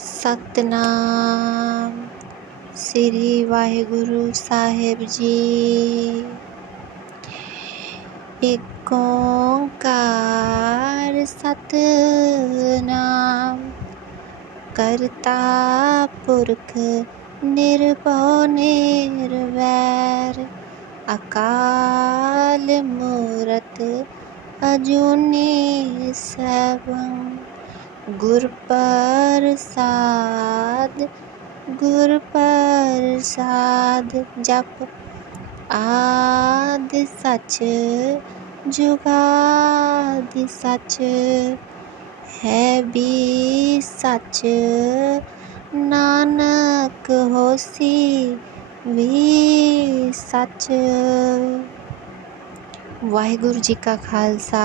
ਸਤਨਾਮ ਸ੍ਰੀ ਵਾਹਿਗੁਰੂ ਸਾਹਿਬ ਜੀ ਏਕ ਓੰਕਾਰ ਸਤਨਾਮ ਕਰਤਾ ਪੁਰਖ ਨਿਰਭਉ ਨਿਰਵੈਰ ਅਕਾਲ ਮੂਰਤ ਅਜੂਨੀ ਸੈਭੰ ਗੁਰ ਪ੍ਰਸਾਦ ਗੁਰ ਪ੍ਰਸਾਦ ਜਪ ਆਦਿ ਸੱਚ ਜੁਗਾਦਿ ਸੱਚ ਹੈ ਵੀ ਸੱਚ ਨਾਨਕ ਹੋਸੀ ਵੀ ਸੱਚ ਵਾਹਿਗੁਰੂ ਜੀ ਕਾ ਖਾਲਸਾ